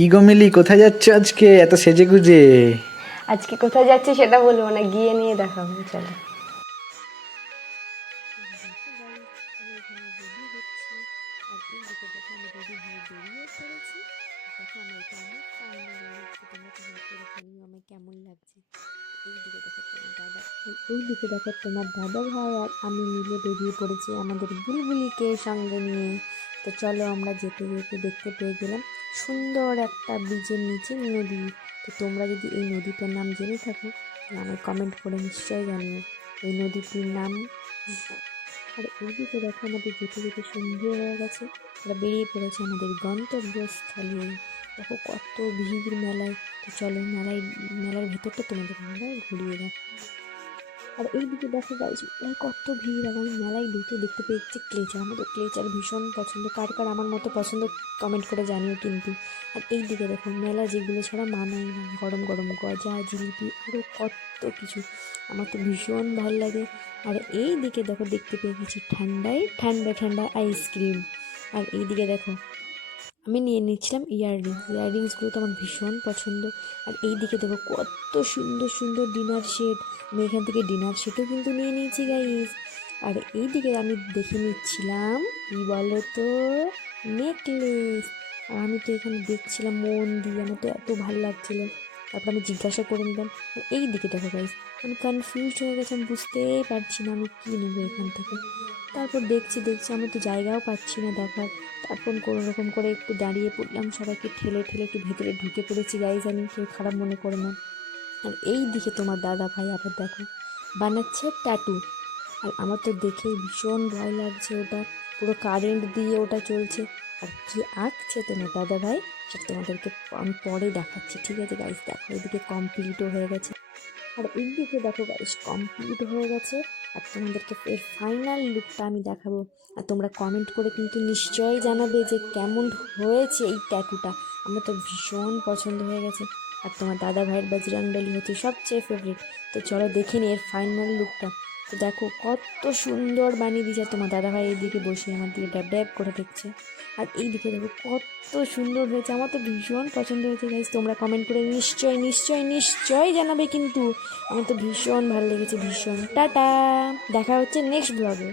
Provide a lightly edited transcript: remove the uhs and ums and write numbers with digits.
কি গো মিলি, কোথায় যাচ্ছ আজকে এত সেজে গুজে? আজকে কোথায় যাচ্ছি সেটা বলবো না, গিয়ে নিয়ে দেখাবো, চলো। দেখো গাইস, আমি এখানে রেডি হচ্ছি। আর এই দিকে দেখো আমি রেডি হয়ে বেরিয়ে পড়েছি। দেখো আমার এটা আমার ফাইনাল লুক। তো তোমরা কমেন্ট করে জানিও আমার কেমন লাগছে। এই দিকে দেখো তোমার দাদা ভাই আর আমি মিলে বেরিয়ে পড়েছি আমাদের বুলবুলিকে সঙ্গে নিয়ে। তো চলো আমরা যেতে যেতে দেখতে পেয়ে গেলাম সুন্দর একটা ব্রিজের নিচে নদী। তো তোমরা যদি এই নদীটার নাম জেনে থাকো তাহলে আমায় কমেন্ট করে নিশ্চয়ই জানিও এই নদীটির নাম। আর এইদিকে দেখো আমাদের যেতে যেতে সন্ধে হয়ে গেছে। আমরা বেরিয়ে পড়েছি আমাদের গন্তব্যস্থলে। দেখো কত ভিড় মেলায়। তো চলো মেলার ভেতরটা তোমাদের আমরা ঘুরিয়ে দেখ। আর এইদিকে দেখো গাইজ মেলায় কত ভিড়। আর আমি মেলায় ঢুকে দেখতে পেয়েছি ক্লেচার। আমার তো ক্লেচার ভীষণ পছন্দ। কার কার আমার মতো পছন্দ কমেন্ট করে জানিও কিন্তু। আর এইদিকে দেখো মেলা যেগুলো ছাড়া মানায় না, গরম গরম গজা, জিলিপি, আরও কত কিছু। আমার তো ভীষণ ভালো লাগে। আর এই দিকে দেখো দেখতে পেয়ে গেছি ঠান্ডা ঠান্ডা আইসক্রিম। আর এইদিকে দেখো আমি নিয়ে নিচ্ছিলাম ইয়াররিংসগুলো তো আমার ভীষণ পছন্দ। আর এই দিকে দেখো কত সুন্দর সুন্দর ডিনার সেট। আমি এখান থেকে ডিনার সেটও কিন্তু নিয়ে নিয়েছি গাইস। আর এই দিকে আমি দেখে নিচ্ছিলাম কি বলো তো, নেকলেস। আর আমি তো এখানে দেখছিলাম মন দিয়ে, আমার তো এত ভালো লাগছিলো। তারপর আমি জিজ্ঞাসা করে নিলাম। আর এই দিকে দেখো গাইস আমি কনফিউজড হয়ে গেছি, আমি বুঝতেই পারছি না আমি কী নেবো এখান থেকে। তারপর দেখছি আমি তো জায়গাও পাচ্ছি না দেখার। তারপর কোনো রকম করে একটু দাঁড়িয়ে পড়লাম, সবাইকে ঠেলে ঠেলে একটু ভেতরে ঢুকে পড়েছি গাইজ, আমি কেউ খারাপ মনে করো না। আর এই দিকে তোমার দাদা ভাই আবার দেখো বানাচ্ছে ট্যাটু। আর আমার তো দেখেই ভীষণ ভয় লাগছে, ওটা পুরো কারেন্ট দিয়ে ওটা চলছে। আর কি আঁকছে তোমার দাদা ভাই সেটা তোমাদেরকে আমি পরে দেখাচ্ছি, ঠিক আছে গাইজ। দেখো এদিকে কমপ্লিটও হয়ে গেছে। আর এই দিকে দেখো গাইস কমপ্লিট হয়ে গেছে। আর তোমাদেরকে এর ফাইনাল লুকটা আমি দেখাবো। আর তোমরা কমেন্ট করে কিন্তু নিশ্চয়ই জানাবে যে কেমন হয়েছে এই ট্যাটুটা। আমার তো ভীষণ পছন্দ হয়ে গেছে। আর তোমার দাদা ভাইয়ের বজরংবলী হচ্ছে সবচেয়ে ফেভারিট। তো চলো দেখে নি এর ফাইনাল লুকটা। তো দেখো কত সুন্দর বানিয়ে দিয়েছে। তোমার দাদা ভাই এইদিকে বসে আমার দিকে ড্যাব ড্যাব করে দেখছে। আর এই দিকে দেখো কত সুন্দর হয়েছে। আমার তো ভীষণ পছন্দ হয়েছে গাইস। তোমরা কমেন্ট করে নিশ্চয়ই জানাবে কিন্তু। আমার তো ভীষণ ভালো লেগেছে, ভীষণ। টাটা, দেখা হচ্ছে নেক্সট ব্লগে।